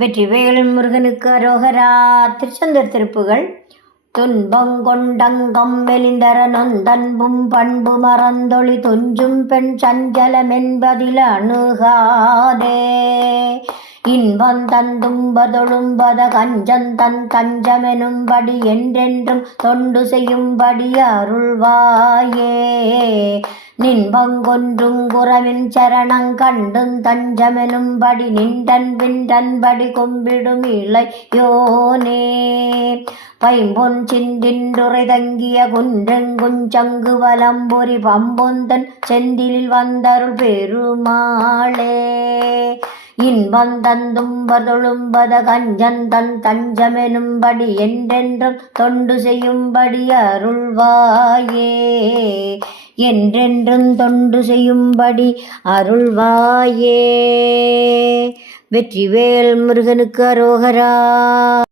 வெற்றிவேல் முருகனுக்கு அரோகரா. திருச்செந்தூர் திருப்புகள். துன்பங்கொண்டங்கம் மெலிந்தர நொந்தன்பும் பண்பு மறந்தொளி துஞ்சும் பெண் சஞ்சலமென்பதில் அணுகாதே. இன்பம் தந்தும்பதொழும்பத கஞ்சந்தன் தஞ்சமெனும்படி என்றென்றும் தொண்டு செய்யும்படி அருள்வாயே. நின்பங்கொன்றும் குறவின் சரணங் கண்டும் தஞ்சமெனும்படி நின்றன் பின்றன்படி கும்பிடும் இளையோனே. பைம்பொன் சிந்தின்றுரை தங்கிய குன்றெங்குஞ்சங்கு வலம்பொறி பம்பொந்தன் செந்திலில் வந்தருள் பெருமாளே. இன்பம் தந்தும்பதொழும்பத கஞ்சந்தன் தஞ்சமெனும்படி என்றென்றும் தொண்டு செய்யும்படி அருள்வாயே. என்றென்றும் தொண்டு செய்யும்படி அருள்வாயே. வெற்றிவேல் முருகனுக்கு அரோகரா.